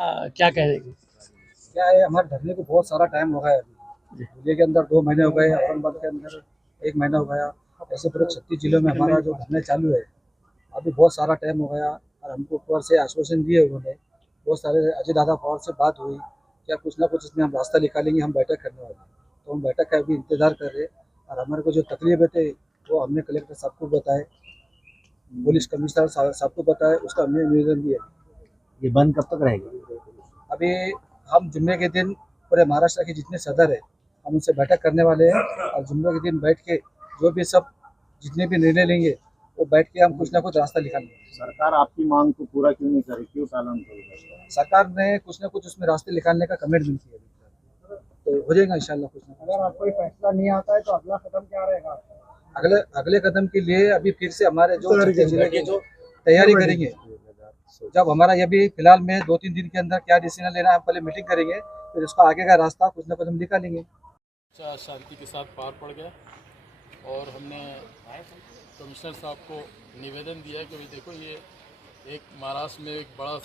क्या कहेंगे? क्या है, हमारे धरने को बहुत सारा टाइम हो गया है। अभी जिले के अंदर 2 महीने हो गए, औरंगाबाद के अंदर 1 महीना हो गया। ऐसे पूरे 36 जिलों में हमारा जो धरने चालू है, अभी बहुत सारा टाइम हो गया। और हमको ऊपर से आश्वासन दिए उन्होंने, बहुत सारे अजय दादा पवार से बात हुई, क्या कुछ ना कुछ इसमें हम रास्ता निकालेंगे, हम बैठक करने वाले हैं। तो हम बैठक का अभी इंतजार कर रहे हैं। और हमारे को जो तकलीफ थे वो हमने कलेक्टर साहब को बताए, पुलिस कमिश्नर साहब को बताए, उसका हमने निवेदन दिया। ये बंद कब तक रहेगा? अभी हम जुम्मे के दिन पूरे महाराष्ट्र के जितने सदर है, हम उनसे बैठक करने वाले हैं। और जुम्मे के दिन बैठ के जो भी सब जितने भी निर्णय लेंगे, वो बैठ के हम कुछ ना कुछ रास्ता निकालेंगे। सरकार आपकी मांग को पूरा क्यों नहीं करे, क्यों टालन करेगा? सरकार ने कुछ ना कुछ उसमें रास्ते निकालने का कमिटमेंट किया है, तो हो जाएगा इंशाल्लाह कुछ ना कुछ। अगर आपको कोई फैसला नहीं आता है तो अगला कदम क्या रहेगा? अगले अगले कदम के लिए अभी फिर से हमारे जो जिले की जो तैयारी करेंगे, जब हमारा ये भी फिलहाल में 2-3 दिन के अंदर क्या डिसीजन लेना है, हम पहले मीटिंग करेंगे, फिर उसका आगे का रास्ता कुछ ना कुछ हम निकालेंगे। अच्छा शांति के साथ पार पड़ गया। और हमने कमिश्नर साहब को निवेदन दिया कि भाई देखो, ये एक महाराष्ट्र में एक बड़ा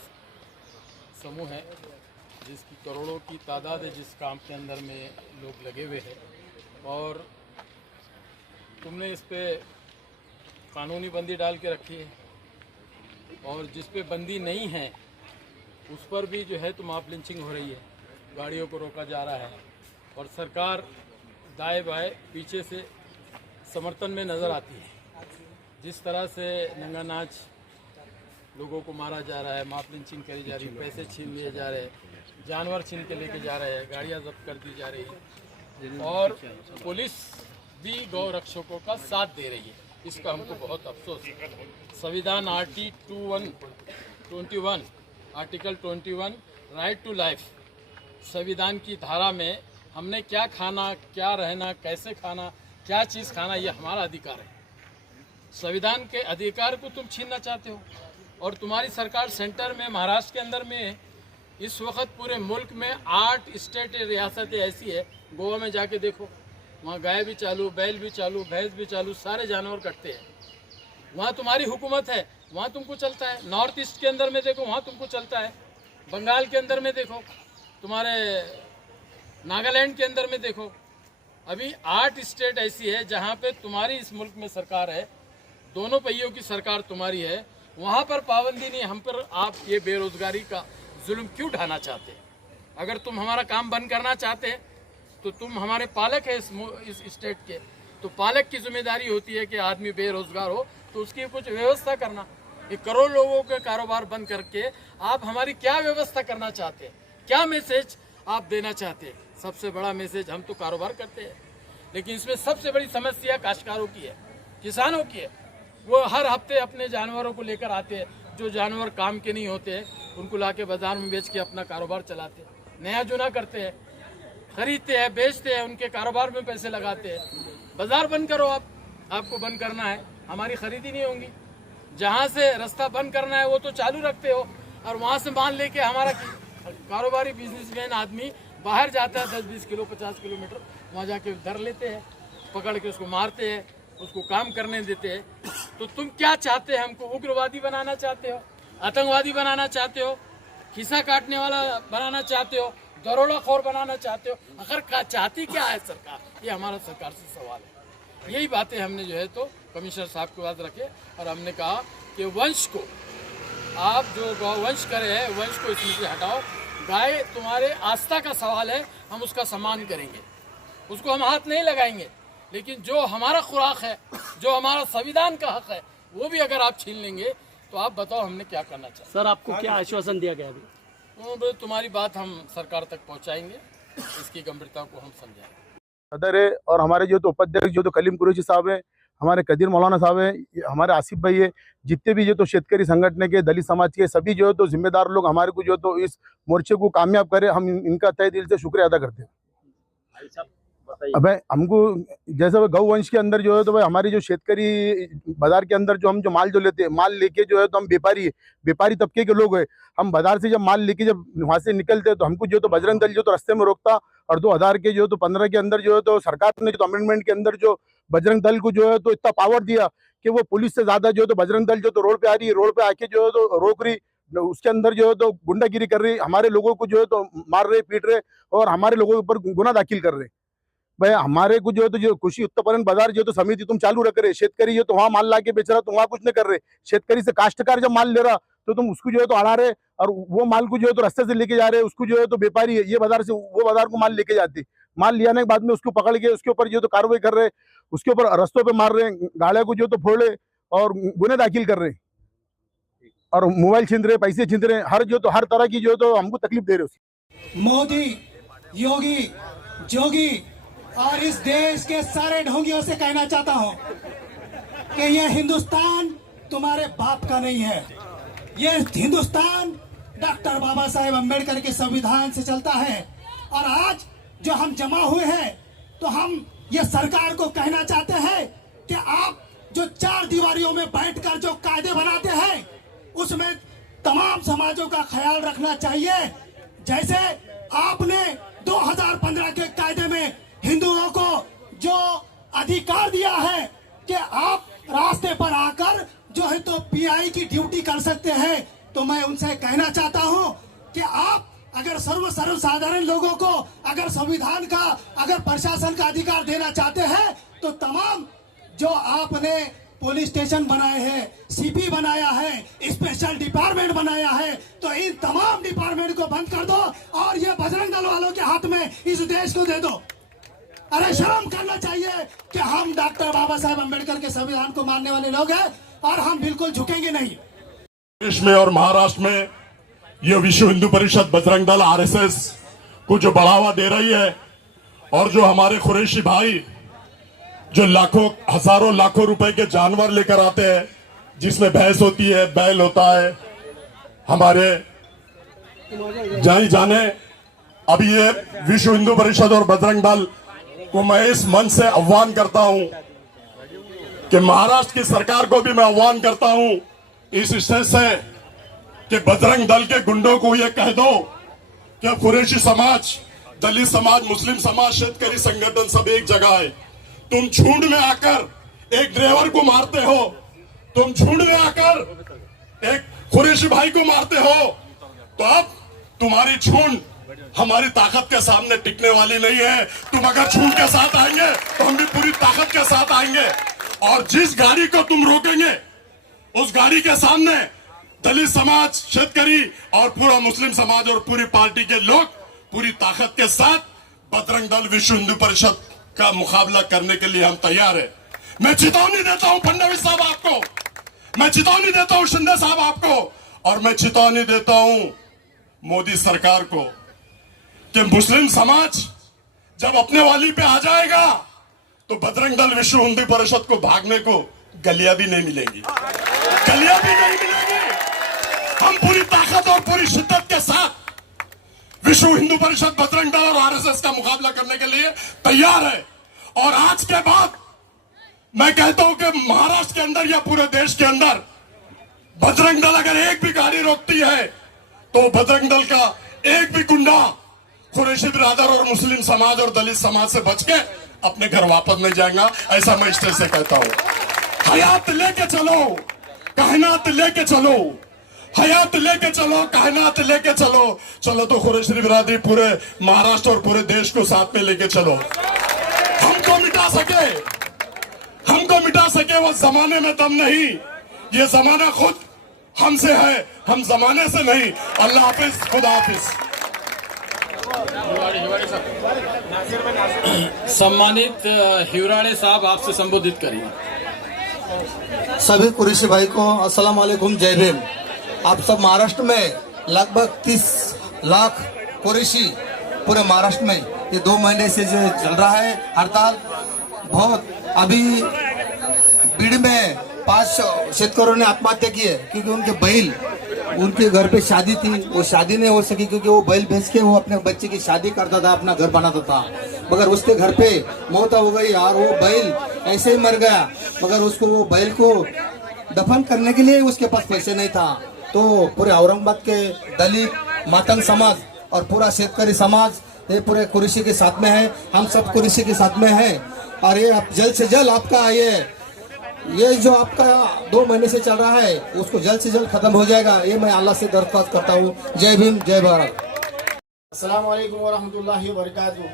समूह है जिसकी करोड़ों की तादाद है, जिस काम के अंदर में लोग लगे हुए हैं, और तुमने इस पे कानूनी बंदी डाल के रखी है, और जिस पे बंदी नहीं है उस पर भी जो है तुम आप लिंचिंग हो रही है, गाड़ियों को रोका जा रहा है, और सरकार दाएं बाएं पीछे से समर्थन में नज़र आती है। जिस तरह से नंगा नाच लोगों को मारा जा रहा है, माप लिंचिंग करी जा रही है, पैसे छीन लिए जा रहे हैं, जानवर छीन के लेके जा रहे हैं, गाड़ियां जब्त कर दी जा रही है, और पुलिस भी गौ रक्षकों का साथ दे रही है। इसका हमको बहुत अफसोस है। संविधान आर्टिकल 21 राइट टू लाइफ, संविधान की धारा में हमने क्या खाना, क्या रहना, कैसे खाना, क्या चीज़ खाना, ये हमारा अधिकार है। संविधान के अधिकार को तुम छीनना चाहते हो, और तुम्हारी सरकार सेंटर में महाराष्ट्र के अंदर में इस वक्त पूरे मुल्क में 8 स्टेट रियासतें ऐसी है। गोवा में जाके देखो, वहाँ गाय भी चालू, बैल भी चालू, भैंस भी चालू, सारे जानवर कटते हैं। वहाँ तुम्हारी हुकूमत है, वहाँ तुमको चलता है। नॉर्थ ईस्ट के अंदर में देखो, वहाँ तुमको चलता है। बंगाल के अंदर में देखो, तुम्हारे नागालैंड के अंदर में देखो। अभी 8 स्टेट ऐसी है जहाँ पे तुम्हारी इस मुल्क में सरकार है, दोनों पहियों की सरकार तुम्हारी है, वहाँ पर पाबंदी नहीं। हम पर आप ये बेरोजगारी का जुल्म क्यों ढाना चाहते हैं? अगर तुम हमारा काम बंद करना चाहते हैं तो तुम हमारे पालक है इस स्टेट के, तो पालक की जिम्मेदारी होती है कि आदमी बेरोजगार हो तो उसकी कुछ व्यवस्था करना। ये करोड़ लोगों के कारोबार बंद करके आप हमारी क्या व्यवस्था करना चाहते हैं? क्या मैसेज आप देना चाहते हैं? सबसे बड़ा मैसेज, हम तो कारोबार करते हैं, लेकिन इसमें सबसे बड़ी समस्या काश्तकारों की है, किसानों की है। वो हर हफ्ते अपने जानवरों को लेकर आते हैं, जो जानवर काम के नहीं होते हैं उनको लाके बाजार में बेच के अपना कारोबार चलाते हैं, नया जुना करते हैं, खरीदते हैं, बेचते हैं, उनके कारोबार में पैसे लगाते हैं। बाजार बंद करो, आपको बंद करना है, हमारी खरीदी नहीं होगी। जहाँ से रास्ता बंद करना है वो तो चालू रखते हो, और वहाँ से माल लेके हमारा कारोबारी बिजनेसमैन आदमी बाहर जाता है 10-20 किलो 50 किलोमीटर, वहाँ जाके धर लेते हैं, पकड़ के उसको मारते हैं, उसको काम करने देते हैं। तो तुम क्या चाहते हैं? हमको उग्रवादी बनाना चाहते हो, आतंकवादी बनाना चाहते हो, खिस्सा काटने वाला बनाना चाहते हो, दरोड़ाखोर बनाना चाहते हो? आखिर चाहती क्या है सरकार? ये हमारा सरकार से सवाल है। यही बातें हमने जो है तो कमिश्नर साहब के पास रखे, और हमने कहा कि वंश को आप जो गौवंश करे हैं, वंश को इसमें से हटाओ। गाय तुम्हारे आस्था का सवाल है, हम उसका सम्मान करेंगे, उसको हम हाथ नहीं लगाएंगे, लेकिन जो हमारा खुराक है, जो हमारा संविधान का हक है, वो भी अगर आप छीन लेंगे तो आप बताओ हमने क्या करना चाहिए। सर, आपको क्या आश्वासन दिया गया अभी? तो तुम्हारी बात हम सरकार तक पहुंचाएंगे, इसकी गंभीरता को हम समझाएंगे। सदर है, और हमारे जो तो उपाध्यक्ष जो तो कलीम कुरैशी साहब है, हमारे कदीर मौलाना साहब है, हमारे आसिफ भाई है, जितने भी जो तो शेतकरी संगठन के, दलित समाज के सभी जो है तो जिम्मेदार लोग हमारे को जो तो इस मोर्चे को कामयाब करे, हम इनका तहे दिल से शुक्रिया अदा करते हैं। अब हमको जैसे गौ वंश के अंदर जो है तो भाई हमारी जो शेतकरी बाजार के अंदर जो हम जो माल जो लेते हैं, माल लेके जो है तो हम व्यापारी तबके के लोग हैं। हम बाजार से जब माल लेके जब वहाँ से निकलते हैं तो हमको जो तो बजरंग दल जो तो रास्ते में रोकता, और 2000 के जो तो 15 के अंदर जो है तो सरकार ने जो अमेंडमेंट के अंदर जो बजरंग दल को जो है तो इतना पावर दिया कि वो पुलिस से ज्यादा जो है तो बजरंग दल जो तो रोड पे आ रही है, रोड पे आके जो है तो रोक रही, उसके अंदर जो है तो गुंडागिरी कर रही, हमारे लोगों को जो है तो मार रहे, पीट रहे और हमारे लोगों के ऊपर गुना दाखिल कर रहे। भाई हमारे को जो है तो जो कृषि उत्पन्न बाजार जो है तो समिति तुम चालू रख रहे, शेतकरी जो तो वहां माल ला के बेच रहा, तो वहां कुछ नहीं कर रहे। शेतकरी से काश्तकार जब माल ले रहा तो तुम उसको जो है तो अड़ा रहे, और वो माल को जो है तो रास्ते से लेके जा रहे, उसको जो है तो व्यापारी ये बाजार से वो बाजार को माल लेके जाते, माल ले आने के बाद में उसको पकड़ के उसके ऊपर जो तो कार्रवाई कर रहे, उसके ऊपर रस्तों पे मार रहे, गाड़ियों को जो तो फोड़ रहे और गुने दाखिल कर रहे और मोबाइल छीन रहे, पैसे छीन रहे, हर जो तो हर तरह की जो है तो हमको तकलीफ दे रहे। मोदी, योगी, जोगी और इस देश के सारे ढोंगियों से कहना चाहता हूं कि यह हिंदुस्तान तुम्हारे बाप का नहीं है। यह हिंदुस्तान डॉक्टर बाबा साहेब अम्बेडकर के संविधान से चलता है। और आज जो हम जमा हुए हैं तो हम ये सरकार को कहना चाहते हैं कि आप जो चार दीवारियों में बैठकर जो कायदे बनाते हैं उसमें तमाम समाजों का ख्याल रखना चाहिए। जैसे आपने 2015 के कायदे में हिंदुओं को जो अधिकार दिया है कि आप रास्ते पर आकर जो है तो पीआई की ड्यूटी कर सकते हैं, तो मैं उनसे कहना चाहता हूं कि आप अगर सर्वसाधारण लोगों को अगर संविधान का अगर प्रशासन का अधिकार देना चाहते हैं तो तमाम जो आपने पुलिस स्टेशन बनाए हैं, सीपी बनाया है, स्पेशल डिपार्टमेंट बनाया है, तो इन तमाम डिपार्टमेंट को बंद कर दो और ये बजरंग दल वालों के हाथ में इस देश को दे दो। अरे शर्म करना चाहिए कि हम डॉक्टर बाबा साहेब अम्बेडकर के संविधान को मानने वाले लोग हैं और हम बिल्कुल झुकेंगे नहीं। देश में और महाराष्ट्र में ये विश्व हिंदू परिषद, बजरंग दल, आरएसएस को जो बढ़ावा दे रही है और जो हमारे कुरैशी भाई जो लाखों हजारों लाखों रुपए के जानवर लेकर आते हैं, जिसमें भैंस होती है, बैल होता है, हमारे जाने अभी ये विश्व हिंदू परिषद और बजरंग दल को मैं इस मंच से आह्वान करता हूं कि महाराष्ट्र की सरकार को भी मैं आह्वान करता हूं इस स्टेज से कि बजरंग दल के गुंडों को ये कह दो कि कुरैशी समाज, दलित समाज, मुस्लिम समाज, शेतकरी संगठन सब एक जगह है। तुम झुंड में आकर एक ड्राइवर को मारते हो, तुम झुंड में आकर एक कुरैशी भाई को मारते हो, तो अब तुम्हारी झुंड हमारी ताकत के सामने टिकने वाली नहीं है। तुम अगर झुंड के साथ आएंगे तो हम भी पूरी ताकत के साथ आएंगे और जिस गाड़ी को तुम रोकेंगे उस गाड़ी के सामने दलित समाज, शेतकरी और पूरा मुस्लिम समाज और पूरी पार्टी के लोग पूरी ताकत के साथ बजरंग दल, विश्व हिंदू परिषद का मुकाबला करने के लिए हम तैयार है। मैं चेतावनी देता हूं फडणवीस साहब आपको, मैं चेतावनी देता हूं शिंदे साहब आपको, और मैं चेतावनी देता हूं मोदी सरकार को कि मुस्लिम समाज जब अपने वाली पे आ जाएगा तो बजरंग दल, विश्व हिंदू परिषद को भागने को गलियां भी नहीं मिलेंगी, गलियां भी नहीं मिलेंगी। हम पूरी ताकत और पूरी शिद्दत के साथ विश्व हिंदू परिषद, बजरंग दल और आरएसएस का मुकाबला करने के लिए तैयार है। और आज के बाद मैं कहता हूं कि महाराष्ट्र के अंदर या पूरे देश के अंदर बजरंग दल अगर एक भी गाड़ी रोकती है तो बजरंग दल का एक भी गुंडा कुरैशी बिरादर और मुस्लिम समाज और दलित समाज से बच के अपने घर वापस नहीं जाएगा। ऐसा मैं स्टेज से कहता हूं। हयात लेके चलो, कायनात लेके चलो, हयात लेके चलो, कायनात लेके चलो। चलो तो कुरैशी बिरादरी पूरे महाराष्ट्र और पूरे देश को साथ में लेके चलो। हमको मिटा सके वो जमाने में दम नहीं, ये जमाना खुद हमसे है, हम जमाने से नहीं। अल्लाह हाफिज, खुदा हाफिज। सम्मानित हिवराड़े साहब आपसे संबोधित करिए। सभी कुरैशी भाई को अस्सलाम वालेकुम, जय भीम। आप सब महाराष्ट्र में लगभग 30 लाख कुरैशी पूरे महाराष्ट्र में ये 2 महीने से जो चल रहा है हड़ताल। बहुत अभी बीड़ में 5 शेतकरों ने आत्महत्या की है क्योंकि उनके बैल, उनके घर पे शादी थी, वो शादी नहीं हो सकी क्योंकि वो बैल बेच के वो अपने बच्चे की शादी करता था, अपना घर बनाता था, मगर उसके घर पे मौत हो गई और वो बैल ऐसे ही मर गया। मगर उसको वो बैल को दफन करने के लिए उसके पास पैसे नहीं था। तो पूरे औरंगाबाद के दलित, मातंग समाज और पूरा शेतकरी समाज ये पूरे कुरैशी के साथ में है। हम सब कुरैशी के साथ में है और ये जल्द से जल्द आपका ये ये जो आपका 2 महीने से चल रहा है उसको जल्द से जल्द खत्म हो जाएगा, ये मैं अल्लाह से दरख्वास्त करता हूँ। जय भीम, जय भारत। अस्सलाम वालेकुम वरहमतुल्लाहि वबरकातुहू।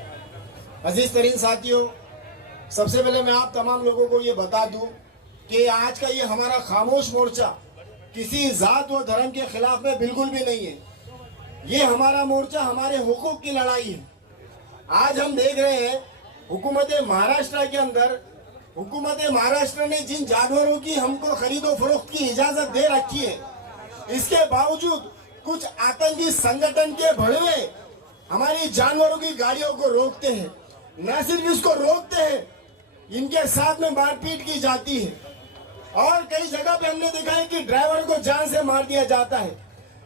अजीज तरीन साथियों, सबसे पहले मैं आप तमाम लोगों को ये बता दूं कि आज का ये हमारा खामोश मोर्चा किसी जात व धर्म के खिलाफ में बिल्कुल भी नहीं है। ये हमारा मोर्चा हमारे हुकूक की लड़ाई है। आज हम देख रहे हैं हुकूमत महाराष्ट्र के अंदर, हुकूमत महाराष्ट्र ने जिन जानवरों की हमको खरीदो फरोख्त की इजाजत दे रखी है, इसके बावजूद कुछ आतंकी संगठन के भड़वे हमारी जानवरों की गाड़ियों को रोकते हैं। न सिर्फ इसको रोकते हैं, इनके साथ में मारपीट की जाती है और कई जगह पे हमने देखा है कि ड्राइवर को जान से मार दिया जाता है।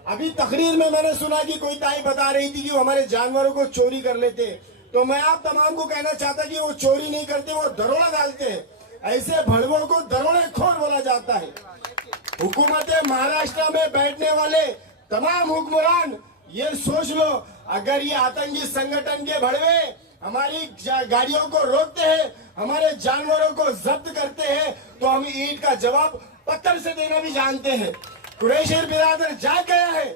अभी तकरीर में मैंने सुना कि कोई ताई बता रही थी कि वो हमारे जानवरों को चोरी कर लेते हैं। तो मैं आप तमाम को कहना चाहता कि वो चोरी नहीं करते, वो दरोड़ा डालते हैं। ऐसे भड़वों को दरोड़े खोर बोला जाता है। हुकूमत महाराष्ट्र में बैठने वाले तमाम हुक्मरान ये सोच लो, अगर ये आतंकी संगठन के भड़वे हमारी गाड़ियों को रोकते हैं, हमारे जानवरों को जब्त करते हैं, तो हम ईंट का जवाब पत्थर से देना भी जानते हैं। कुरैशी बिरादर जाग गया है।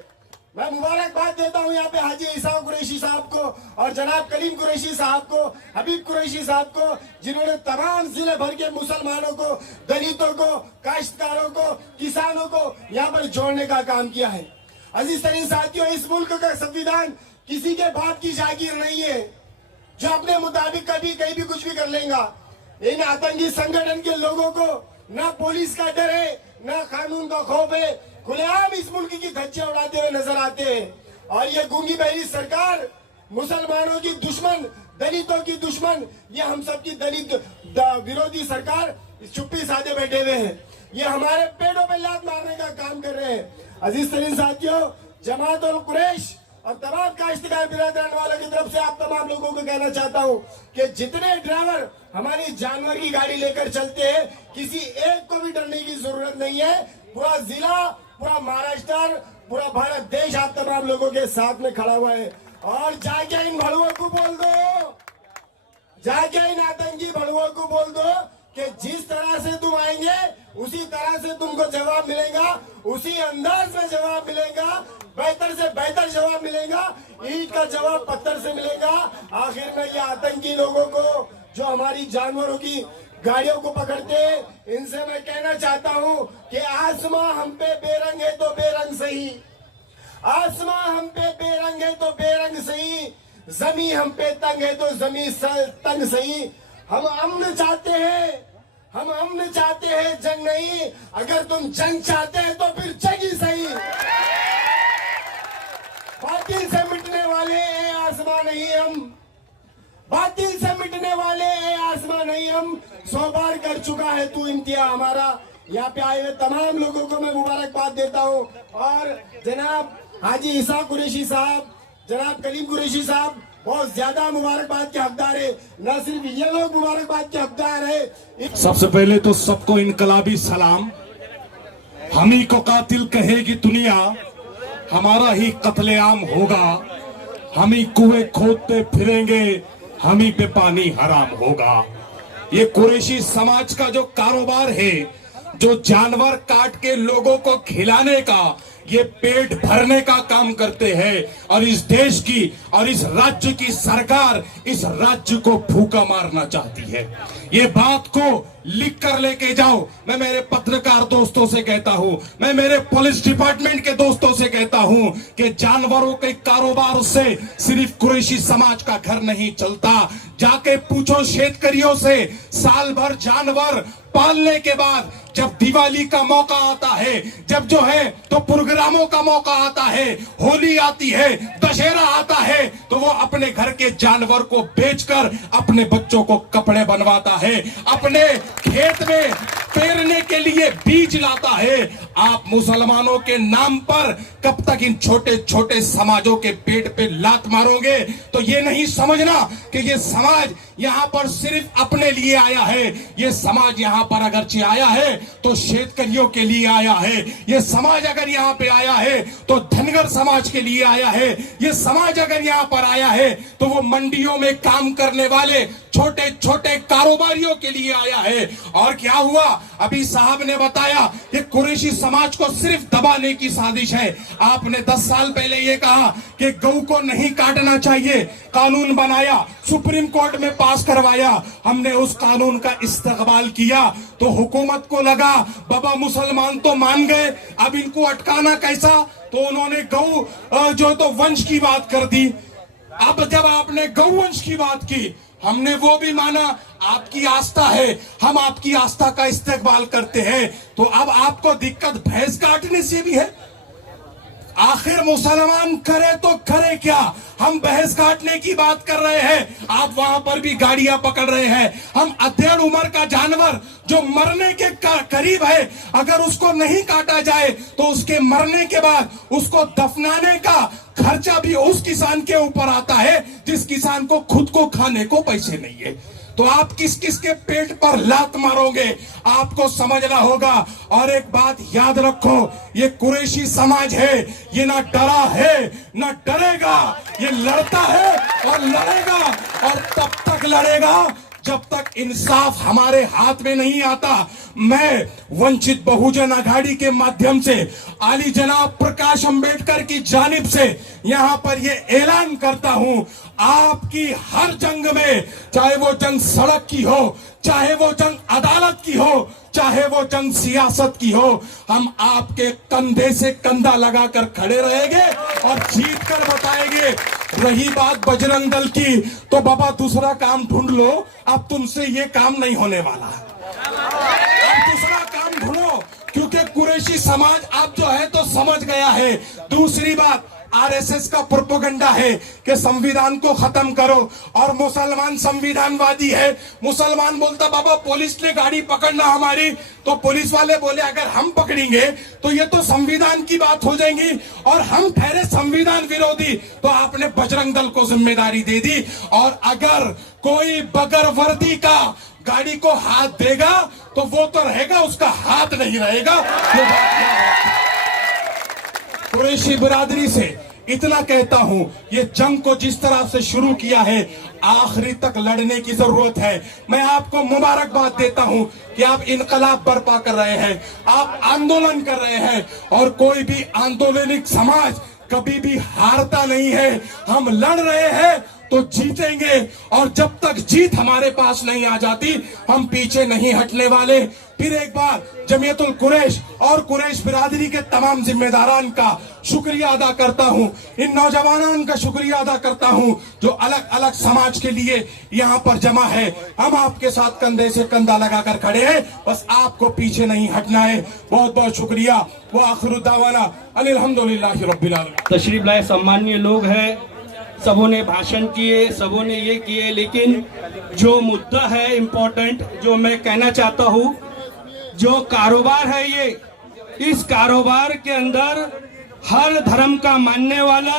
मैं मुबारकबाद देता हूं यहाँ पे हाजी ईसा कुरैशी साहब को और जनाब कलीम कुरैशी साहब को, हबीब कुरैशी साहब को, जिन्होंने तमाम जिले भर के मुसलमानों को, दलितों को, काश्तकारों को, किसानों को यहाँ पर जोड़ने का काम किया है। अजीज तरीन साथियों, इस मुल्क का संविधान किसी के बाप की जागीर नहीं है जो अपने मुताबिक कभी कहीं भी कुछ भी कर लेगा। इन आतंकी संगठन के लोगों को ना पुलिस का डर है, ना कानून का खौफ है। खुलेआम इस मुल्क की धज्जियां उड़ाते हुए नजर आते हैं और ये गूंगी बहरी सरकार मुसलमानों की दुश्मन, दलितों की दुश्मन, ये हम सब की दलित विरोधी सरकार चुप्पी साधे बैठे हुए हैं। ये हमारे पेड़ों पे लात मारने का काम कर रहे हैं। अजीज तरीन साथियों, जमात और कुरैश और तमाम काश्तकार बिरादरान वालों की तरफ से आप तमाम लोगों को कहना चाहता हूं कि जितने ड्राइवर हमारी जानवर की गाड़ी लेकर चलते हैं, किसी एक को भी डरने की जरूरत नहीं है। पूरा जिला, पूरा महाराष्ट्र, पूरा भारत देश आप तमाम लोगों के साथ में खड़ा हुआ है। और जाके इन भड़ुओं को बोल दो, जाके इन आतंकी भड़ुओं को बोल दो कि जिस तरह से तुम आएंगे उसी तरह से तुमको जवाब मिलेगा, उसी अंदाज में जवाब मिलेगा, बेहतर से बेहतर जवाब मिलेगा। ईंट का जवाब पत्थर से मिलेगा। आखिर में ये आतंकी लोगों को जो हमारी जानवरों की गाड़ियों को पकड़ते हैं, इनसे मैं कहना चाहता हूं कि आसमां हम पे बेरंग है तो बेरंग सही, आसमां हम पे बेरंग है तो बेरंग सही, जमी हम पे तंग है तो जमी तंग सही। हम अमन चाहते हैं, हम अमन चाहते हैं, जंग नहीं। अगर तुम जंग चाहते हैं तो फिर जंग ही सही। बातिल से मिटने वाले आसमां नहीं हम, बातिल से मिटने वाले आसमां नहीं हम। 100 बार कर चुका है तू इम्तिया हमारा। यहाँ पे आए हुए तमाम लोगों को मैं मुबारकबाद देता हूँ और जनाब हाजी ईसा कुरैशी साहब, जनाब कलीम कुरैशी साहब बहुत ज्यादा मुबारकबाद के हकदार है। न सिर्फ ये लोग मुबारकबाद के हकदार है। सबसे पहले तो सबको इनकलाबी सलाम। हम ही को कातिल कहेगी दुनिया, हमारा ही कत्लेआम होगा। हम ही कुएं खोदते फिरेंगे, हम ही पे पानी हराम होगा। ये कुरैशी समाज का जो कारोबार है, जो जानवर काट के लोगों को खिलाने का, ये पेट भरने का काम करते हैं और इस देश की और इस राज्य की सरकार इस राज्य को भूखा मारना चाहती है। ये बात को लिख कर लेके जाओ। मैं मेरे पत्रकार दोस्तों से कहता हूं, मैं मेरे पुलिस डिपार्टमेंट के दोस्तों से कहता हूं कि जानवरों के कारोबार से सिर्फ कुरैशी समाज का घर नहीं चलता। जाके पूछो शेतकरियों से, साल भर जानवर पालने के बाद जब दिवाली का मौका आता है, जब जो है तो प्रोग्रामों का मौका आता है, होली आती है, दशहरा आता है, तो वो अपने घर के जानवर को बेचकर अपने बच्चों को कपड़े बनवाता है, अपने खेत में पेरने के लिए बीज लाता है। आप मुसलमानों के नाम पर कब तक इन छोटे छोटे समाजों के पेट पे लात मारोगे? तो ये नहीं समझना कि ये समाज यहाँ पर सिर्फ अपने लिए आया है। ये समाज यहाँ पर अगरचे आया है तो शेतकरियों के लिए आया है। ये समाज अगर यहाँ पे आया है तो धनगर समाज के लिए आया है। ये समाज अगर यहाँ पर आया है तो वो मंडियों में काम करने वाले छोटे छोटे कारोबारियों के लिए आया है। और क्या हुआ? अभी साहब ने बताया कि कुरैशी समाज को सिर्फ दबाने की साजिश है। आपने 10 साल पहले ये कहा कि गऊ को नहीं काटना चाहिए, कानून बनाया, सुप्रीम कोर्ट में पास करवाया, हमने उस कानून का इस्तेमाल किया तो हुकूमत को लगा बाबा मुसलमान तो मान गए, अब इनको अटकाना कैसा? तो उन्होंने गऊ जो तो वंश की बात कर दी। अब जब आपने गौ वंश की बात की, हमने वो भी माना, आपकी आस्था है, हम आपकी आस्था का इस्तेमाल करते हैं। तो अब आपको दिक्कत भैंस काटने से भी है। आखिर मुसलमान करे तो करे क्या? हम भैंस काटने की बात कर रहे हैं, आप वहां पर भी गाड़ियां पकड़ रहे हैं। हम अध्ययन उम्र का जानवर जो मरने के करीब है, अगर उसको नहीं काटा जाए तो उसके मरने के बाद उसको दफनाने का खर्चा भी उस किसान के ऊपर आता है जिस किसान को खुद को खाने को पैसे नहीं है। तो आप किस किस के पेट पर लात मारोगे? आपको समझना होगा। और एक बात याद रखो, ये कुरैशी समाज है, ये ना डरा है ना डरेगा, ये लड़ता है और लड़ेगा, और तब तक लड़ेगा जब तक इंसाफ हमारे हाथ में नहीं आता। मैं वंचित बहुजन आघाड़ी के माध्यम से आली जनाब प्रकाश अंबेडकर की जानिब से यहां पर यह ऐलान करता हूं, आपकी हर जंग में, चाहे वो जंग सड़क की हो, चाहे वो जंग अदालत की हो, चाहे वो जंग सियासत की हो, हम आपके कंधे से कंधा लगाकर खड़े रहेंगे और जीत कर बताएंगे। रही बात बजरंग दल की, तो बाबा दूसरा काम ढूंढ लो, अब तुमसे ये काम नहीं होने वाला। अब दूसरा काम ढूंढो, क्योंकि कुरैशी समाज अब जो है तो समझ गया है। दूसरी बात, आरएसएस का प्रोपेगेंडा है कि संविधान को खत्म करो, और मुसलमान संविधानवादी है। मुसलमान बोलता बाबा पुलिस ने गाड़ी पकड़ना हमारी, तो पुलिस वाले बोले अगर हम पकड़ेंगे तो ये तो संविधान की बात हो जाएगी और हम ठहरे संविधान विरोधी। तो आपने बजरंग दल को जिम्मेदारी दे दी। और अगर कोई बगैर वर्दी का गाड़ी को हाथ देगा तो वो तो रहेगा, उसका हाथ नहीं रहेगा। ये बात क्या है? कुरैशी बिरादरी से इतना कहता हूं, ये जंग को जिस तरह से शुरू किया है, आखिरी तक लड़ने की जरूरत है। मैं आपको मुबारकबाद देता हूं कि आप इनकलाब बर्पा कर रहे हैं, आप आंदोलन कर रहे हैं, और कोई भी आंदोलनिक समाज कभी भी हारता नहीं है। हम लड़ रहे हैं तो जीतेंगे, और जब तक जीत हमारे पास नहीं आ जाती हम पीछे नहीं हटने वाले। फिर एक बार जमीयतुल कुरैश और कुरैश बिरादरी के तमाम जिम्मेदारान का शुक्रिया अदा करता हूं, इन नौजवानों का शुक्रिया अदा करता हूं जो अलग अलग समाज के लिए यहां पर जमा है। हम आपके साथ कंधे से कंधा लगाकर खड़े हैं, बस आपको पीछे नहीं हटना है। बहुत बहुत शुक्रिया। व आखिरु दावाना अल्हम्दुलिल्लाहि रब्बिल आलमीन। तशरीफ लाए सम्मानीय लोग हैं, सबों ने भाषण किए, सबों ने ये किए, लेकिन जो मुद्दा है इम्पोर्टेंट, जो मैं कहना चाहता हूँ, जो कारोबार है ये, इस कारोबार के अंदर हर धर्म का मानने वाला,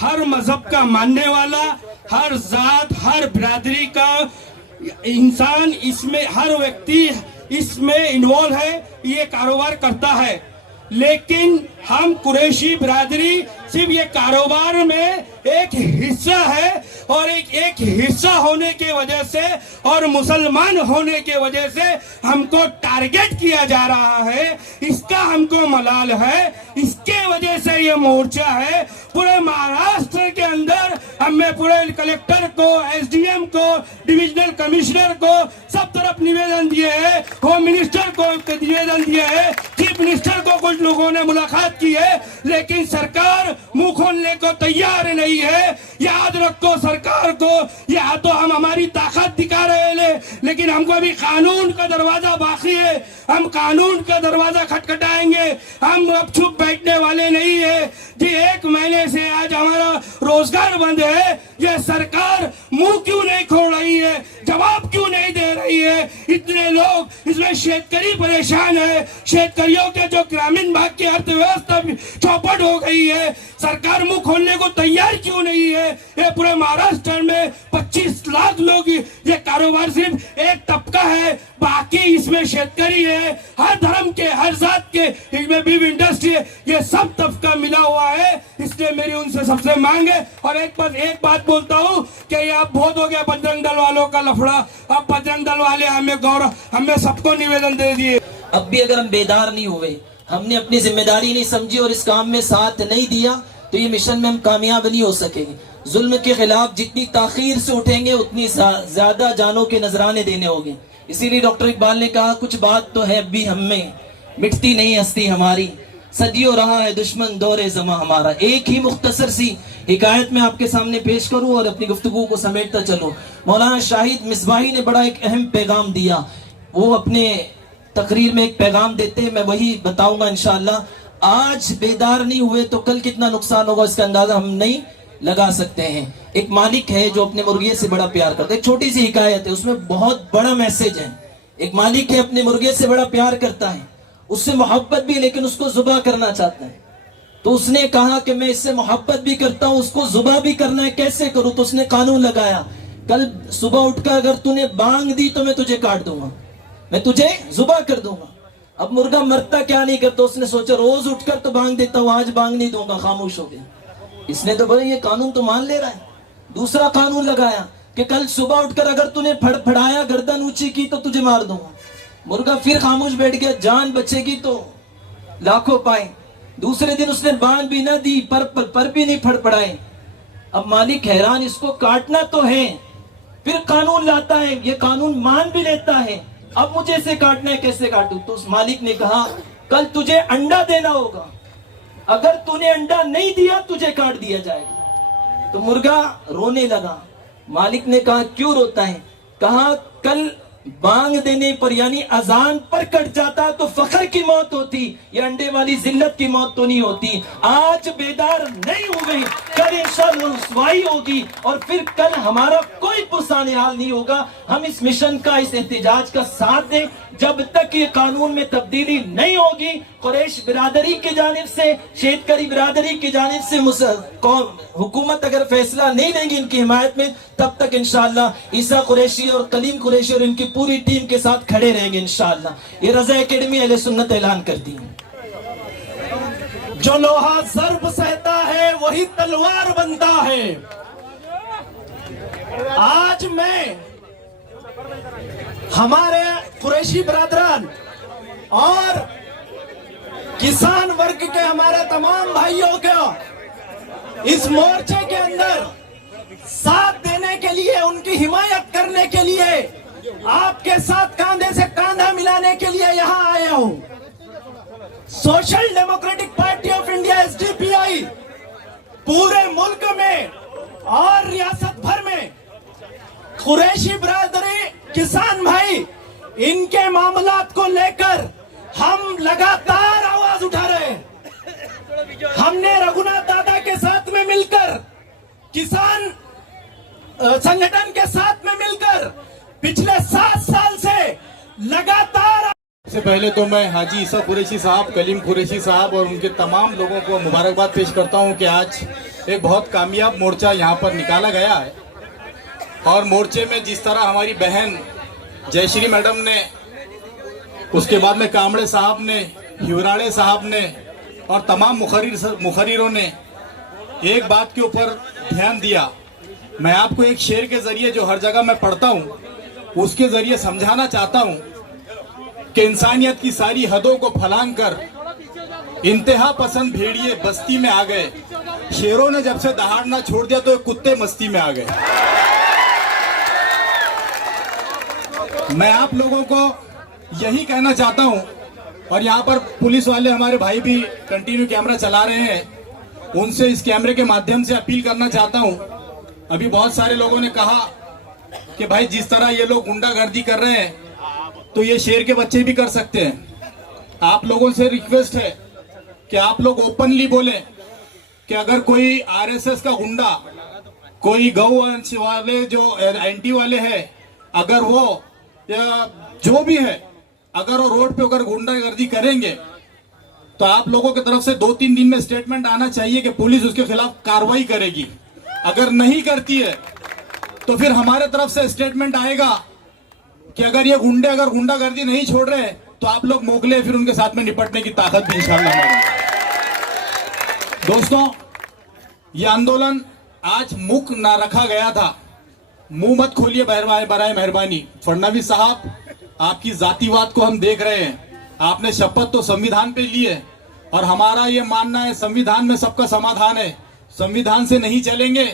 हर मजहब का मानने वाला, हर जात, हर बिरादरी का इंसान, इसमें हर व्यक्ति इसमें इन्वॉल्व है, ये कारोबार करता है। लेकिन हम कुरैशी बिरादरी सिर्फ ये कारोबार में एक हिस्सा है, और एक हिस्सा होने के वजह से और मुसलमान होने के वजह से हमको टारगेट किया जा रहा है। इसका हमको मलाल है, इसके वजह से ये मोर्चा है। पूरे महाराष्ट्र के अंदर हमने पूरे कलेक्टर को, एसडीएम को, डिविजनल कमिश्नर को सब तरफ निवेदन दिए है, होम मिनिस्टर को निवेदन दिए है, चीफ मिनिस्टर को कुछ लोगों ने मुलाकात की है, लेकिन सरकार मुंह खोलने को तैयार नहीं है। याद रखो सरकार को, या तो हम हमारी ताकत दिखा रहे हैं, लेकिन हमको अभी कानून का दरवाजा बाकी है। हम कानून का दरवाजा खटखटाएंगे, हम अब चुप बैठने वाले नहीं है जी। 1 महीने से आज हमारा रोजगार बंद है, ये सरकार मुंह क्यों नहीं खोल रही है, जवाब क्यों नहीं दे रही है? है। इतने लोग इसमें शेतकरी परेशान है, शेतकरियों के जो ग्रामीण भाग की अर्थव्यवस्था भी चौपट हो गई है। सरकार मुंह खोलने को तैयार क्यों नहीं है? ये पूरे महाराष्ट्र में 25 लाख लोग, ये कारोबार सिर्फ एक तबका है, बाकी इसमें शेतकरी है, हर धर्म के, हर जात के, इसमें बीफ इंडस्ट्री है, ये सब तबका मिला हुआ है। इसलिए मेरी उनसे सबसे मांग है। और एक बात बोलता हूँ कि ये अब बहुत हो गया बजरंग दल वालों का लफड़ा। अब बजरंग दल वाले हमें सबको निवेदन दे दिए। अब भी अगर हम बेदार नहीं हुए, हमने अपनी जिम्मेदारी नहीं समझी और इस काम में साथ नहीं दिया, तो ये मिशन में हम कामयाब नहीं हो सकेंगे। जुल्म के खिलाफ जितनी ताखीर से उठेंगे उतनी ज्यादा जानों के नजराने देने होंगे। इसीलिए डॉक्टर इकबाल ने कहा, कुछ बात तो है भी हम में, मिटती नहीं हस्ती हमारी, सदियों रहा है दुश्मन दौरे जमा हमारा। एक ही मुख्तसर सी हिकायत में आपके सामने पेश करूं और अपनी गुफ्तगू को समेटता चलो। मौलाना शाहिद मिसबाही ने बड़ा एक अहम पैगाम दिया, वो अपने तकरीर में एक पैगाम देते हैं, मैं वही बताऊंगा इंशाअल्लाह। आज बेदार नहीं हुए तो कल कितना नुकसान होगा इसका अंदाजा हम नहीं लगा सकते हैं। एक मालिक है जो अपने मुर्गे से बड़ा प्यार करता है, एक छोटी सी हिकायत है, उसमें बहुत बड़ा मैसेज है। एक मालिक है, अपने मुर्गे से बड़ा प्यार करता है, उससे मोहब्बत भी, लेकिन उसको जुबा करना चाहता है। तो उसने कहा कि मैं इससे मोहब्बत भी करता हूं, उसको जुबा भी करना है, कैसे करूं? तो उसने कानून लगाया, कल सुबह उठकर अगर तूने बांग दी तो मैं तुझे काट दूंगा, मैं तुझे जुबा कर दूंगा। अब मुर्गा मरता क्या नहीं करता, उसने सोचा रोज उठकर तो बांग देता हूं, आज बांग नहीं दूंगा, खामोश हो गया। इसने तो बोला ये कानून तो मान ले रहा है। दूसरा कानून लगाया कि कल सुबह उठकर अगर तूने फड़फड़ाया, गर्दन ऊंची की तो तुझे मार दूंगा। मुर्गा फिर खामोश बैठ गया, जान बचेगी तो लाखों पाए। दूसरे दिन उसने बांध भी ना दी, पर भी नहीं फड़फड़ाए। अब मालिक हैरान, इसको काटना तो है, फिर कानून लाता है, ये कानून मान भी लेता है, अब मुझे इसे काटना है, कैसे काटूं? तो उस मालिक ने कहा कल तुझे अंडा देना होगा, अगर तूने अंडा नहीं दिया तुझे काट दिया जाएगा। तो मुर्गा रोने लगा। मालिक ने कहा क्यों रोता है? कहा कल बांग देने पर यानी अजान पर कट जाता तो फखर की मौत होती, ये अंडे वाली जिल्लत की मौत तो नहीं होती। आज बेदार नहीं हो गई, कल इंशाअल्लाह रुसवाई होगी और फिर कल हमारा कोई पुरसाने हाल नहीं होगा। हम इस मिशन का, इस एहतजाज का साथ दें जब तक ये कानून में तब्दीली नहीं होगी। कुरैश बिरादरी की जानिब से, शेतकरी बिरादरी की जानिब से हुकूमत अगर फैसला नहीं लेंगी इनकी हिमायत में, तब तक इंशाअल्लाह ईसा कुरैशी और कलीम कुरैशी और इनकी पूरी टीम के साथ खड़े रहेंगे इंशाअल्लाह। ये रजा एकेडमी अहले सुन्नत ऐलान करती है। जो लोहा ज़र्ब सहता है वही तलवार बनता है। आज मैं हमारे कुरैशी बरादरान और किसान वर्ग के हमारे तमाम भाइयों को इस मोर्चे के अंदर साथ देने के लिए, उनकी हिमायत करने के लिए, आपके साथ कांधे से कांधा मिलाने के लिए यहां आया हूं। Social democratic party of India SDPI पूरे मुल्क में और रियासत भर में कुरैशी बिरादरी, किसान भाई, इनके मामलात को लेकर हम लगातार आवाज उठा रहे हैं। हमने रघुनाथ दादा के साथ में मिलकर, किसान संगठन के साथ में मिलकर पिछले 7 साल से लगातार। सबसे पहले तो मैं हाजी ईसा कुरैशी साहब, कलीम कुरैशी साहब और उनके तमाम लोगों को मुबारकबाद पेश करता हूं कि आज एक बहुत कामयाब मोर्चा यहां पर निकाला गया है। और मोर्चे में जिस तरह हमारी बहन जयश्री मैडम ने, उसके बाद में कामड़े साहब ने, हिवराड़े साहब ने और तमाम मुखर्रिरों ने एक बात के ऊपर ध्यान दिया। मैं आपको एक शेर के जरिए जो हर जगह मैं पढ़ता हूं उसके जरिए समझाना चाहता हूं कि इंसानियत की सारी हदों को फलांग कर इंतहा पसंद भेड़िए बस्ती में आ गए। शेरों ने जब से दहाड़ना छोड़ दिया तो कुत्ते मस्ती में आ गए। मैं आप लोगों को यही कहना चाहता हूं, और यहाँ पर पुलिस वाले हमारे भाई भी कंटिन्यू कैमरा चला रहे हैं, उनसे इस कैमरे के माध्यम से अपील करना चाहता हूं। अभी बहुत सारे लोगों ने कहा कि भाई जिस तरह ये लोग गुंडागर्दी कर रहे हैं तो ये शेर के बच्चे भी कर सकते हैं। आप लोगों से रिक्वेस्ट है कि आप लोग ओपनली बोले कि अगर कोई आरएसएस का गुंडा, कोई गौ वंश वाले जो एंटी वाले हैं, अगर वो या जो भी है, अगर वो रोड पे अगर गुंडागर्दी करेंगे तो आप लोगों की तरफ से 2-3 दिन में स्टेटमेंट आना चाहिए कि पुलिस उसके खिलाफ कार्रवाई करेगी। अगर नहीं करती है तो फिर हमारे तरफ से स्टेटमेंट आएगा कि अगर ये गुंडे अगर गुंडागर्दी नहीं छोड़ रहे तो आप लोग मोकले, फिर उनके साथ में निपटने की ताकत भी इंशाल्लाह हमारी। दोस्तों, ये आंदोलन आज मुख ना रखा गया था, मुंह मत खोलिए बराए मेहरबानी। फडणवीस साहब, आपकी जातिवाद को हम देख रहे हैं। आपने शपथ तो संविधान पे ली है और हमारा ये मानना है संविधान में सबका समाधान है। संविधान से नहीं चलेंगे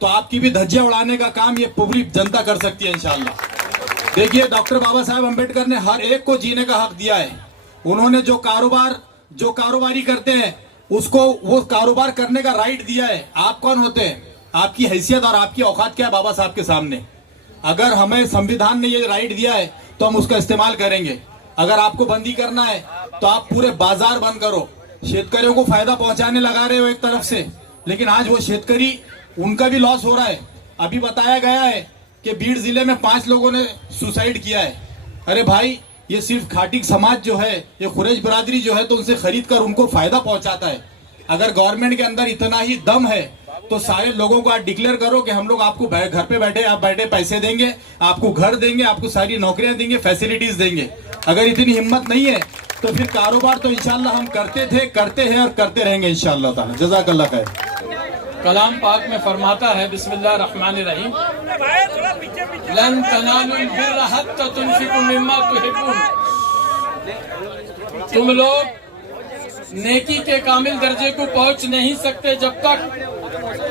तो आपकी भी धज्जियां उड़ाने का काम ये पूरी जनता कर सकती है इंशाल्लाह। देखिए, डॉक्टर बाबा साहेब अम्बेडकर ने हर एक को जीने का हक दिया है। उन्होंने जो कारोबारी करते हैं उसको वो कारोबार करने का राइट दिया है। आप कौन होते हैं? आपकी हैसियत और आपकी औकात क्या है बाबा साहब के सामने? अगर हमें संविधान ने ये राइट दिया है तो हम उसका इस्तेमाल करेंगे। अगर आपको बंदी करना है तो आप पूरे बाजार बंद करो। शेतकरियों को फायदा पहुंचाने लगा रहे हो एक तरफ से, लेकिन आज वो शेतकरी, उनका भी लॉस हो रहा है। अभी बताया गया है कि बीड़ जिले में 5 लोगों ने सुसाइड किया है। अरे भाई, ये सिर्फ खाटी समाज जो है, ये कुरैश बिरादरी जो है, तो उनसे खरीद कर उनको फायदा पहुंचाता है। अगर गवर्नमेंट के अंदर इतना ही दम है तो सारे लोगों को आज डिक्लेयर करो कि हम लोग आपको घर पे बैठे, आप बैठे पैसे देंगे, आपको घर देंगे, आपको सारी नौकरियां देंगे, फैसिलिटीज देंगे। अगर इतनी हिम्मत नहीं है तो फिर कारोबार तो इंशाल्लाह हम करते थे, करते हैं और करते रहेंगे इंशाल्लाह ताला। जज़ाकल्लाह खैर। कलाम पाक में फरमाता है, बिस्मिल्लाहिर्रहमानिर्रहीम, लन तनालुल बिर्रा हत्ता तुनफिकू मिम्मा तुहिब्बून। तुम लोग नेकी के कामिल दर्जे को पहुंच नहीं सकते जब तक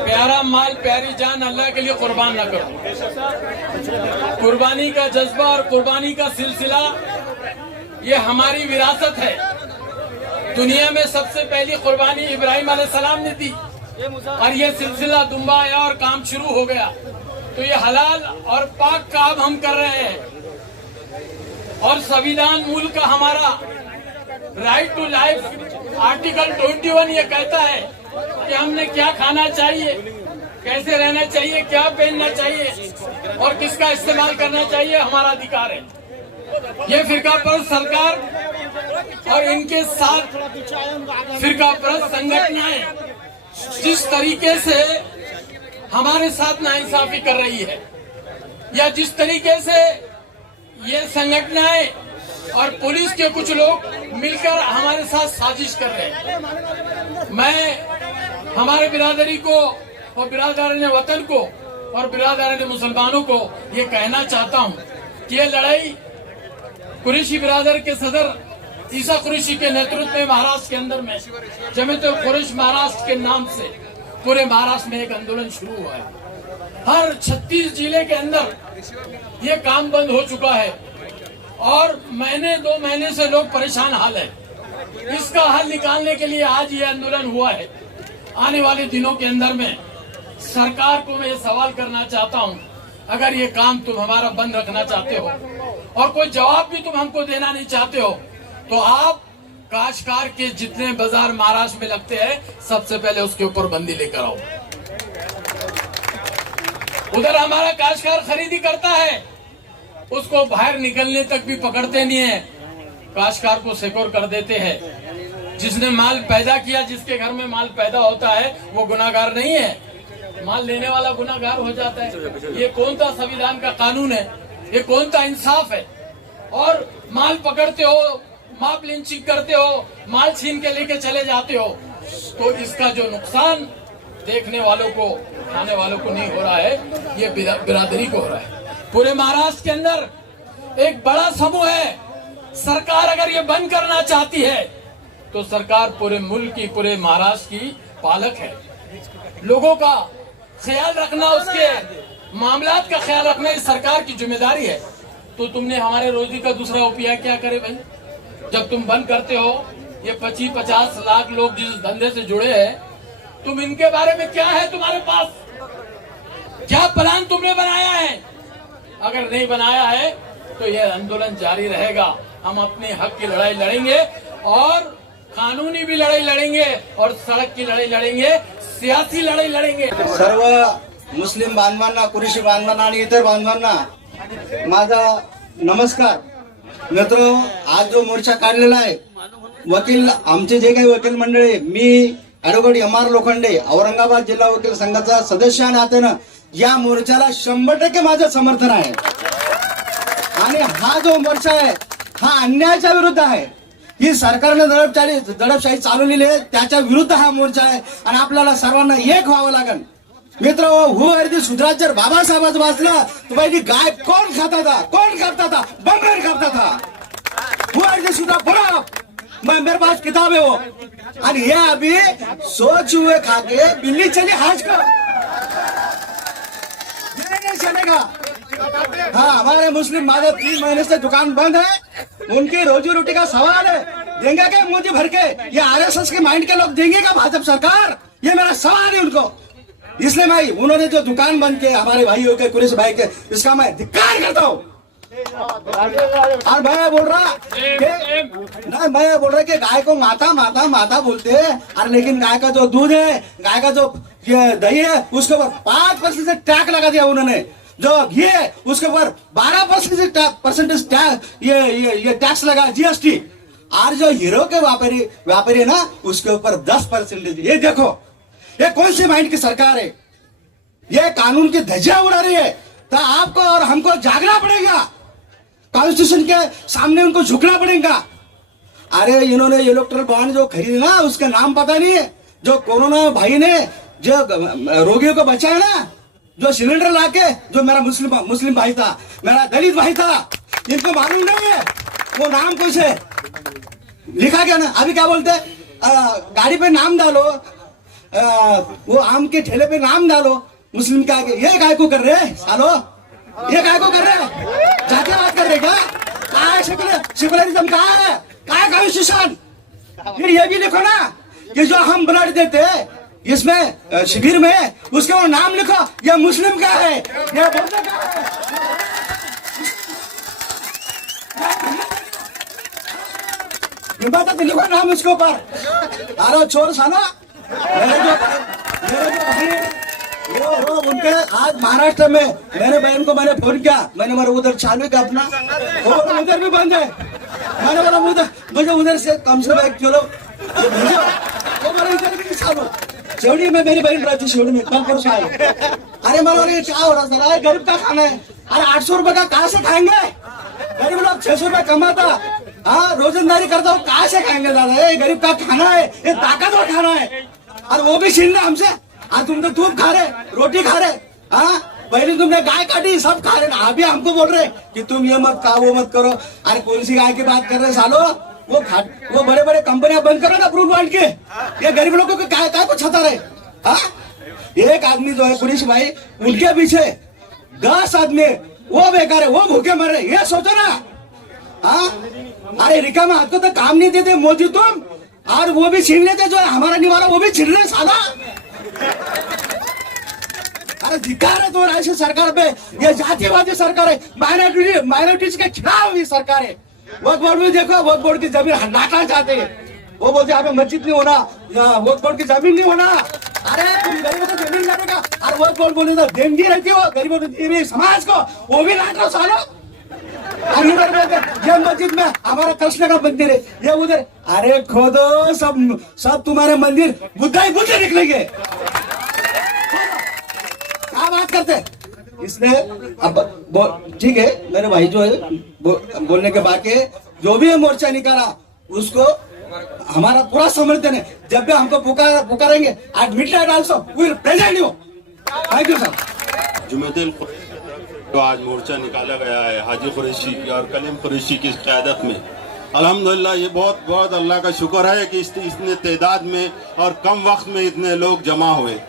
प्यारा माल, प्यारी जान अल्लाह के लिए कुर्बान न करो। कुर्बानी का जज्बा और कुर्बानी का सिलसिला ये हमारी विरासत है। दुनिया में सबसे पहली कुर्बानी इब्राहिम अलैहिस्सलाम ने दी और ये सिलसिला दुम्बा आया और काम शुरू हो गया। तो ये हलाल और पाक काम हम कर रहे हैं। और संविधान मूल का हमारा राइट टू लाइफ आर्टिकल 21 ये कहता है कि हमने क्या खाना चाहिए, कैसे रहना चाहिए, क्या पहनना चाहिए और किसका इस्तेमाल करना चाहिए, हमारा अधिकार है। ये फिरका परस्त सरकार और इनके साथ फिरका परस्त संगठनें जिस तरीके से हमारे साथ नाइंसाफी कर रही है, या जिस तरीके से ये संगठनें और पुलिस के कुछ लोग मिलकर हमारे साथ साजिश कर रहे हैं, मैं हमारे बिरादरी को और बिरादरान वतन को और बिरादरान मुसलमानों को ये कहना चाहता हूँ कि ये लड़ाई कुरैशी बिरादर के सदर ईसा कुरैशी के नेतृत्व में महाराष्ट्र के अंदर में जमीयत कुरैश महाराष्ट्र के नाम से पूरे महाराष्ट्र में एक आंदोलन शुरू हुआ है। हर 36 जिले के अंदर ये काम बंद हो चुका है और महीने 2 महीने से लोग परेशान हाल है। इसका हल निकालने के लिए आज ये आंदोलन हुआ है। आने वाले दिनों के अंदर में सरकार को मैं ये सवाल करना चाहता हूँ, अगर ये काम तुम हमारा बंद रखना चाहते हो और कोई जवाब भी तुम हमको देना नहीं चाहते हो, तो आप काश्तकार के जितने बाजार महाराष्ट्र में लगते हैं सबसे पहले उसके ऊपर बंदी लेकर आओ। उधर हमारा काश्तकार खरीदी करता है, उसको बाहर निकलने तक भी पकड़ते नहीं है, काश्तकार को सिक्योर कर देते हैं। जिसने माल पैदा किया, जिसके घर में माल पैदा होता है वो गुनाहगार नहीं है, माल लेने वाला गुनाहगार हो जाता है। ये कौन सा संविधान का कानून है, ये कौन सा इंसाफ है? और माल पकड़ते हो, माप लिंचिंग करते हो, माल छीन के लेके चले जाते हो, तो इसका जो नुकसान देखने वालों को, खाने वालों को नहीं हो रहा है, ये बिरादरी को हो रहा है। पूरे महाराष्ट्र के अंदर एक बड़ा समूह है। सरकार अगर ये बंद करना चाहती है तो सरकार पूरे मुल्क की, पूरे महाराष्ट्र की पालक है। लोगों का ख्याल रखना, उसके मामलात का ख्याल रखना इस सरकार की जिम्मेदारी है। तो तुमने हमारे रोजी का दूसरा उपाय क्या करे भाई? जब तुम बंद करते हो, ये 25-50 लाख लोग जिस धंधे से जुड़े हैं, तुम इनके बारे में क्या है तुम्हारे पास? क्या प्लान तुमने बनाया है? अगर नहीं बनाया है तो यह आंदोलन जारी रहेगा। हम अपने हक की लड़ाई लड़ेंगे और कानूनी भी लड़ाई लड़ेंगे और सड़क की लड़ाई लड़ेंगे, सियासी लड़ाई लड़ेंगे। सर्व मुस्लिम बांधवांना, कुरेशी बांधवांना आणि इतर बांधवांना माझा नमस्कार मित्रो, आज जो मोर्चा काढलेला आहे, वकील आमचे जे काही वकील मंडळी, मी ॲडव्होकेट M.R. लोखंडे, औरंगाबाद जिल्हा वकील संघाचा सदस्य नात्यानं या मोर्चाला 100% माझं समर्थन आहे. आणि हा जो मोर्चा आहे हा अन्यायाच्या विरुद्ध आहे. ही सरकारने दडपशाही चालवलेली आहे, त्याच्या विरुद्ध हा मोर्चा आहे. आणि आपल्याला सर्वांना एक व्हावं लागेल. मित्र, हु आर दी सुधराजर बाबासाहेबांचं वाचलं तर पहिली गाय कौन खाता था, कौन करता था, बंगाल करता था. हु आर दी सुधरा बोला, मेरे पास किताब है वो. और ये अभी सोच हुए खा के बिल्ली चली हाज का, ये नहीं चलेगा. हाँ, हमारे मुस्लिम मादर 3 महीने से दुकान बंद है, उनकी रोजी रोटी का सवाल है. देंगे क्या मुझे भर के? ये RSS के माइंड के लोग देंगे क्या भाजपा सरकार? ये मेरा सवाल है उनको. इसलिए मैं उन्होंने जो दुकान बंद किए हमारे भाइयों के, कुरेश भाई के, इसका मैं धिक्कार करता हूँ. और मैं बोल रहा कि गाय को माता माता माता बोलते हैं, और लेकिन गाय का जो दूध है, गाय का जो ये दही है, उसके ऊपर 5% टैक्स लगा दिया उन्होंने. जो घी है उसके ऊपर 12% ये टैक्स लगा, GST. और जो हीरो के व्यापारी है ना, उसके ऊपर 10%. ये देखो, ये कौन सी माइंड की सरकार है? ये कानून की धज्जियां उड़ा रही है. तो आपको और हमको जागना पड़ेगा, कॉन्स्टिट्यूशन के सामने उनको झुकना पड़ेगा. अरे इन्होंने इलेक्ट्रल बॉन्ड जो खरीदे ना, उसका नाम पता नहीं है. जो कोरोना भाई ने जो रोगियों को बचाया ना, जो सिलेंडर लाके, जो मेरा मुस्लिम भाई था, मेरा दलित भाई था, इनको मालूम नहीं है वो नाम कैसे लिखा गया ना. अभी क्या बोलते, गाड़ी पे नाम डालो, वो आम के ठेले पे नाम डालो मुस्लिम के आगे. ये काय को कर रहे हैं सालो? ये काय को कर रहे हैं? जाके बात कर रहे क्या? कहाँ सेकुलरिज्म कहाँ है? कहाँ कॉन्स्टिट्यूशन? फिर ये भी लिखो ना कि जो हम ब्लड देते हैं इसमें शिविर में, उसके वो नाम लिखो, ये मुस्लिम का है, ये बौद्ध का है. हिम्मत लिखो नाम उसके ऊपर. अरे छोर साला, मेरे जो भाई उनके आज महाराष्ट्र में मेरे बहन को मैंने फोन किया, मैंने बोला उधर चालू का अपना, उधर भी बंद है. मैंने बोला मुझे उधर से कम से कम 1 किलो भेजो, वो बोला इधर भी चालू. शेवड़ी में मेरी बहन रहती, शेवड़ी में कल परसों आई. अरे मैं ये क्या हो रहा सर, गरीब का खाना है. अरे 800 रुपए का कहाँ से खाएंगे? गरीब लोग 600 रुपए कमाता, हाँ रोजंदारी करता हूँ, कहाँ से खाएंगे दादा? ये गरीब का खाना है, ये ताकतवर खाना है. और वो भी छीन रहे हमसे. आज तुम तो दूध खा रहे, रोटी खा रहे, हाँ पहले तुमने गाय काटी, सब खा रहे, अभी हमको बोल रहे कि तुम ये मत खाओ, वो मत करो. अरे कौन सी गाय की बात कर रहे सालो? वो बड़े बड़े कंपनियां बंद करो ना अप्रूव बांट के. ये गरीब लोगों को काय को छता रहे. हाँ, एक आदमी जो है पुलिस भाई, उनके पीछे 10 आदमी वो बेकार है, वो भूखे मर रहे. ये सोचो ना. हाँ, अरे रिका में हाथ को तो काम नहीं देते मोदी तुम, और वो भी छीन लेते, जो हमारा निवारा वो भी छीन रहे साला. अरे धिक्कार है तो ऐसी सरकार पे. ये जातिवादी सरकार है, माइनॉरिटीज के खिलाफ ये सरकार है. वक्फ बोर्ड में देखो, वक्फ बोर्ड की जमीन हटाना चाहते हैं. वो बोलते यहाँ पे मस्जिद नहीं होना, वक्फ बोर्ड की जमीन नहीं होना. अरे तुम गरीबों को जमीन लाने और वक्फ बोर्ड बोले तो देंगी रहती हो गरीबों को, समाज को, वो भी लाट रहा सालो. ये मस्जिद में हमारा कृष्ण का मंदिर है, ये उधर. अरे खोदो, सब तुम्हारे मंदिर बुद्धा ही बुद्ध निकलेंगे. क्या बात करते? इसलिए अब ठीक है, मेरे भाई जो है बोलने के बाकी, जो भी मोर्चा निकाला उसको हमारा पूरा समर्थन है. जब भी हमको पुकारेंगे at midnight also we will present you. Thank you sir. जुमेदिन जो आज मोर्चा निकाला गया है हाजी कुरैशी और कलीम कुरैशी की क़यादत में, अल्हम्दुलिल्लाह ये बहुत अल्लाह का शुक्र है कि इतने तादाद में और कम वक्त में इतने लोग जमा हुए.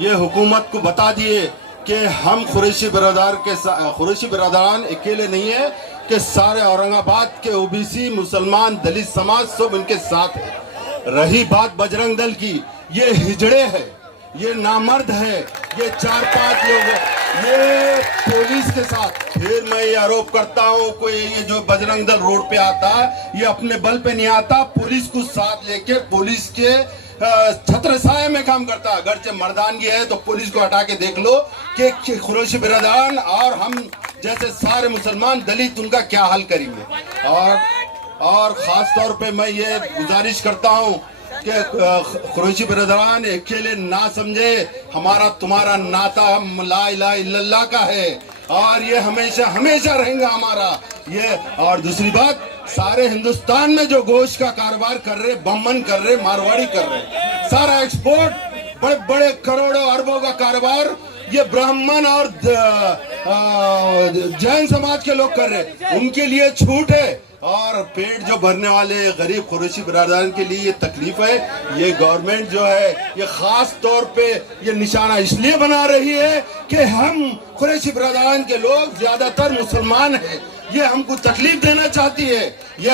ये हुकूमत को बता दिए कि हम कुरैशी बिरादरान अकेले नहीं है, कि सारे औरंगाबाद के OBC मुसलमान दलित समाज सब उनके साथ है. रही बात बजरंग दल की, ये हिजड़े है, ये नामर्द है, ये 4-5 लोग है, ये पुलिस के साथ. फिर मैं ये आरोप करता हूँ, कोई ये जो बजरंग दल रोड पे आता है, ये अपने बल पे नहीं आता, पुलिस को साथ लेके पुलिस के छत्र साये में काम करता है. अगर से मर्दानगी है तो पुलिस को हटा के देख लो कि कुरैशी बिरादरान और हम जैसे सारे मुसलमान दलित उनका क्या हाल करेंगे। और ख़ास तौर पे मैं ये गुजारिश करता हूँ कि कुरैशी बिरादरान अकेले ना समझे, हमारा तुम्हारा नाता ला इलाहा इल्लल्लाह का है और ये हमेशा हमेशा रहेगा हमारा ये। और दूसरी बात, सारे हिंदुस्तान में जो गोश्त का कारोबार कर रहे, बम्बन कर रहे, मारवाड़ी कर रहे, सारा एक्सपोर्ट बड़े बड़े करोड़ों अरबों का कारोबार ये ब्राह्मण और जैन समाज के लोग कर रहे, उनके लिए छूट है। और पेट जो भरने वाले गरीब कुरैशी बिरादरान के लिए ये तकलीफ है। ये गवर्नमेंट जो है ये खास तौर पे ये निशाना इसलिए बना रही है कि हम कुरैशी बिरादरान के लोग ज्यादातर मुसलमान हैं, ये हमको तकलीफ देना चाहती है। ये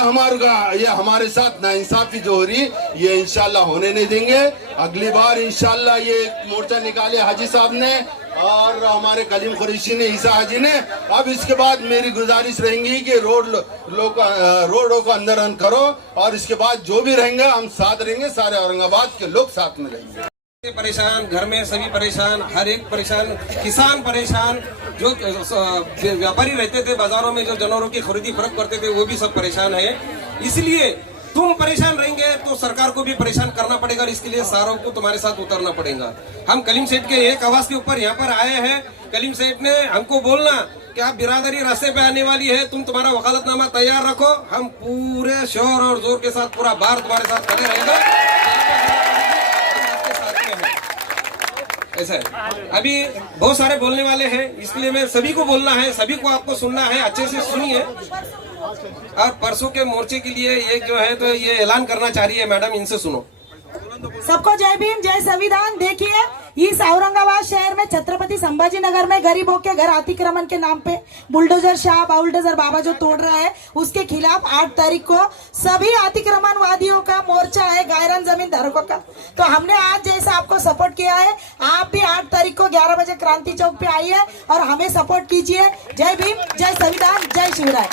हमारे साथ नाइंसाफी जो हो रही ये इंशाल्लाह होने नहीं देंगे। अगली बार इंशाल्लाह ये मोर्चा निकाले हाजी साहब ने और हमारे कलीम कुरैशी ने, ईसा हाजी ने। अब इसके बाद मेरी गुजारिश रहेंगी कि रोडों को अंदर करो और इसके बाद जो भी रहेंगे हम साथ रहेंगे, सारे औरंगाबाद के लोग साथ में रहेंगे। परेशान, घर में सभी परेशान, हर एक परेशान, किसान परेशान, जो व्यापारी रहते थे बाजारों में जो जानवरों की खरीदी फरोख्त करते थे वो भी सब परेशान है। इसलिए तुम परेशान रहेंगे तो सरकार को भी परेशान करना पड़ेगा और इसके लिए सारों को तुम्हारे साथ उतरना पड़ेगा। हम कलीम सेठ के एक आवाज के ऊपर यहाँ पर आए हैं। कलीम सेठ ने हमको बोलना कि आप बिरादरी रास्ते पे आने वाली है, तुम तुम्हारा वकालतनामा तैयार रखो, हम पूरे शोर और जोर के साथ पूरा बार तुम्हारे साथ खड़े रहेगा। ऐसा है। अभी बहुत सारे बोलने वाले हैं, इसलिए मैं सभी को बोलना है, सभी को आपको सुनना है, अच्छे से सुनिए। और परसों के मोर्चे के लिए एक जो है तो ये ऐलान करना चाह रही है मैडम, इनसे सुनो। सबको जय भीम, जय संविधान। देखिए, इस औरंगाबाद शहर में छत्रपति संभाजी नगर में गरीबों के घर अतिक्रमण के नाम पे बुलडोजर शाह बुलडोजर बाबा जो तोड़ रहा है, उसके खिलाफ 8 तारीख को सभी अतिक्रमणवादियों का मोर्चा है, गायरन जमीन धारकों का। तो हमने आज जैसा आपको सपोर्ट किया है, आप भी 8 तारीख को 11 बजे क्रांति चौक पे आइए और हमें सपोर्ट कीजिए। जय भीम, जय संविधान, जय शिवराय।